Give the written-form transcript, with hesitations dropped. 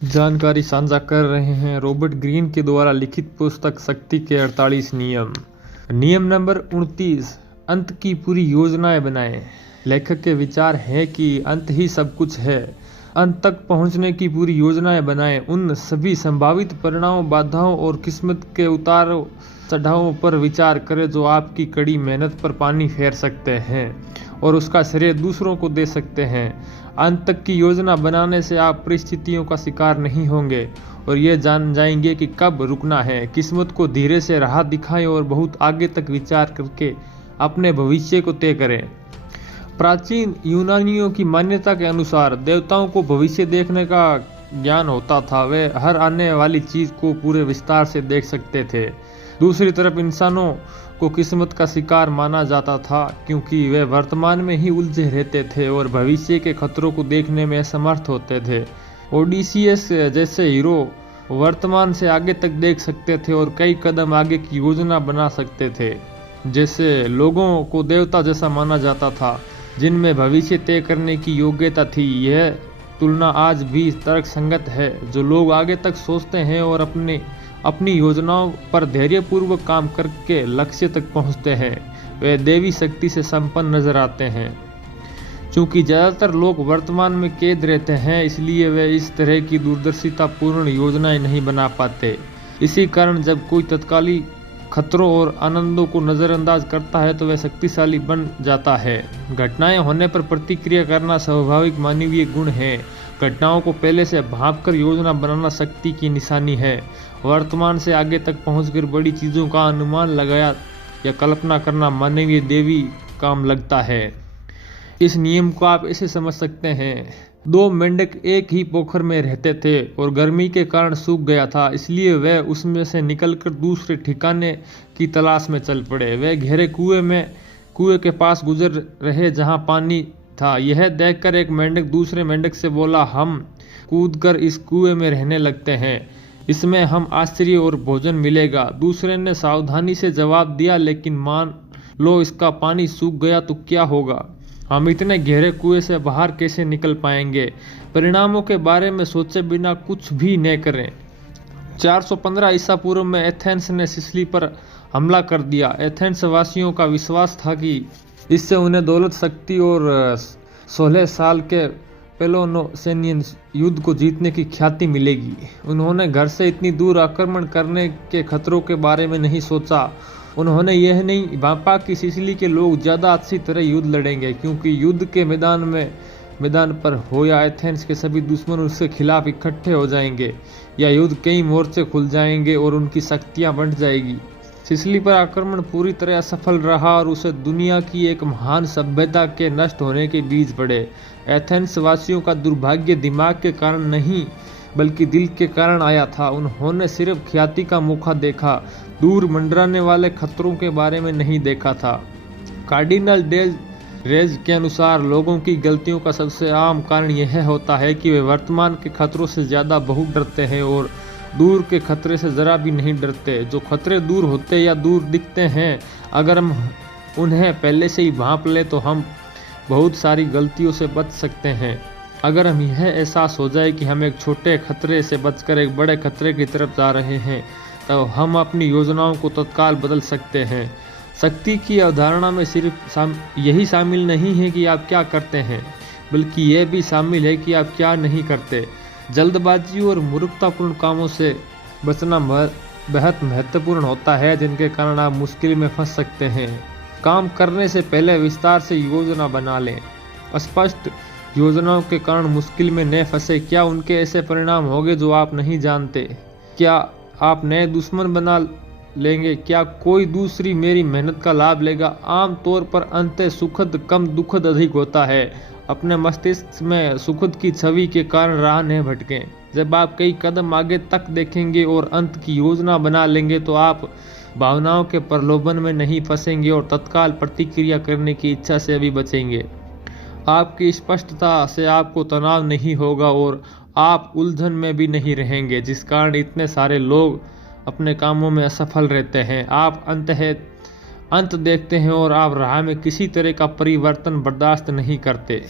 जानकारी साझा कर रहे हैं रॉबर्ट ग्रीन के द्वारा लिखित पुस्तक शक्ति के 48 नियम। नियम नंबर 29, अंत की पूरी योजनाएं बनाएं। लेखक के विचार है कि अंत ही सब कुछ है। अंत तक पहुंचने की पूरी योजनाएं बनाएं। उन सभी संभावित परिणामों, बाधाओं और किस्मत के उतारों चढ़ावों पर विचार करें जो आपकी कड़ी मेहनत पर पानी फेर सकते हैं और उसका श्रेय दूसरों को दे सकते हैं। अंत तक की योजना बनाने से आप परिस्थितियों का शिकार नहीं होंगे और ये जान जाएंगे कि कब रुकना है। किस्मत को धीरे से राह दिखाएं और बहुत आगे तक विचार करके अपने भविष्य को तय करें। प्राचीन यूनानियों की मान्यता के अनुसार देवताओं को भविष्य देखने का ज्ञान होता था। वे हर आने वाली चीज को पूरे विस्तार से देख सकते थे। दूसरी तरफ इंसानों को किस्मत का शिकार माना जाता था क्योंकि वे वर्तमान में ही उलझे रहते थे और भविष्य के खतरों को देखने में असमर्थ होते थे। ओडिसियस जैसे हीरो वर्तमान से आगे तक देख सकते थे और कई कदम आगे की योजना बना सकते थे। जैसे लोगों को देवता जैसा माना जाता था जिनमें भविष्य तय करने की योग्यता थी। यह तुलना आज भी तर्कसंगत है। जो लोग आगे तक सोचते हैं और अपनी योजनाओं पर धैर्यपूर्वक काम करके लक्ष्य तक पहुंचते हैं, वे देवी शक्ति से संपन्न नजर आते हैं। क्योंकि ज्यादातर लोग वर्तमान में कैद रहते हैं, इसलिए वे इस तरह की दूरदर्शितापूर्ण योजनाएं नहीं बना पाते। इसी कारण जब कोई तत्कालीन खतरों और आनंदों को नजरअंदाज करता है तो वह शक्तिशाली बन जाता है। घटनाएं होने पर प्रतिक्रिया करना स्वाभाविक मानवीय गुण है। घटनाओं को पहले से भांपकर योजना बनाना शक्ति की निशानी है। वर्तमान से आगे तक पहुंचकर बड़ी चीजों का अनुमान लगाया या कल्पना करना मानवीय देवी काम लगता है। इस नियम को आप ऐसे समझ सकते हैं, 2 मेंढक एक ही पोखर में रहते थे और गर्मी के कारण सूख गया था, इसलिए वे उसमें से निकलकर दूसरे ठिकाने की तलाश में चल पड़े। वे गहरे कुएं के पास गुजर रहे जहां पानी था। यह देखकर एक मेंढक दूसरे मेंढक से बोला, हम कूदकर इस कुएं में रहने लगते हैं, इसमें हम आश्रय और भोजन मिलेगा। दूसरे ने सावधानी से जवाब दिया, लेकिन मान लो इसका पानी सूख गया तो क्या होगा? हम इतने गहरे कुएं से बाहर कैसे निकल पाएंगे? परिणामों के बारे में सोचे बिना कुछ भी न करें। 415 ईसा पूर्व में एथेंस ने सिसिली पर हमला कर दिया। एथेंस वासियों का विश्वास था कि इससे उन्हें दौलत, शक्ति और 16 साल के पेलोपोनेशियन युद्ध को जीतने की ख्याति मिलेगी। उन्होंने घर से इतनी दूर आक्रमण करने के खतरों के बारे में नहीं सोचा। उन्होंने यह नहीं भांपा कि सिसिली के लोग ज्यादा अच्छी तरह युद्ध लड़ेंगे, क्योंकि युद्ध के मैदान पर हो या एथेंस के सभी दुश्मन उसके खिलाफ इकट्ठे हो जाएंगे या युद्ध कई मोर्चे खुल जाएंगे और उनकी शक्तियां बढ़ जाएगी। सिसिली पर आक्रमण पूरी तरह असफल रहा और उसे दुनिया की एक महान सभ्यता के नष्ट होने के बीज पड़े। एथेंस वासियों का दुर्भाग्य दिमाग के कारण नहीं बल्कि दिल के कारण आया था। उन्होंने सिर्फ ख्याति का मौका देखा, दूर मंडराने वाले खतरों के बारे में नहीं देखा था। कार्डिनल डेल रेज के अनुसार लोगों की गलतियों का सबसे आम कारण यह होता है कि वे वर्तमान के खतरों से ज्यादा बहुत डरते हैं और दूर के खतरे से जरा भी नहीं डरते। जो खतरे दूर होते या दूर दिखते हैं, अगर हम उन्हें पहले से ही भांप ले तो हम बहुत सारी गलतियों से बच सकते हैं। अगर हम यह एहसास हो जाए कि हम एक छोटे खतरे से बचकर एक बड़े खतरे की तरफ जा रहे हैं, तो हम अपनी योजनाओं को तत्काल बदल सकते हैं। शक्ति की अवधारणा में सिर्फ यही शामिल नहीं है कि आप क्या करते हैं, बल्कि यह भी शामिल है कि आप क्या नहीं करते। जल्दबाजी और मूर्खतापूर्ण कामों से बचना बेहद महत्वपूर्ण होता है, जिनके कारण आप मुश्किल में फंस सकते हैं। काम करने से पहले विस्तार से योजना बना लें। स्पष्ट योजनाओं के कारण मुश्किल में न फंसे। क्या उनके ऐसे परिणाम होंगे जो आप नहीं जानते? क्या आप नए दुश्मन बना लेंगे? क्या कोई दूसरी मेरी मेहनत का लाभ लेगा? आम तौर पर अंत सुखद कम दुखद अधिक होता है। अपने मस्तिष्क में सुखद की छवि के कारण राह न भटकें। जब आप कई कदम आगे तक देखेंगे और अंत की योजना बना लेंगे तो आप भावनाओं के प्रलोभन में नहीं फंसेंगे और तत्काल प्रतिक्रिया करने की इच्छा से भी बचेंगे। आपकी स्पष्टता से आपको तनाव नहीं होगा और आप उलझन में भी नहीं रहेंगे, जिस कारण इतने सारे लोग अपने कामों में असफल रहते हैं। आप अंत देखते हैं और आप राह में किसी तरह का परिवर्तन बर्दाश्त नहीं करते।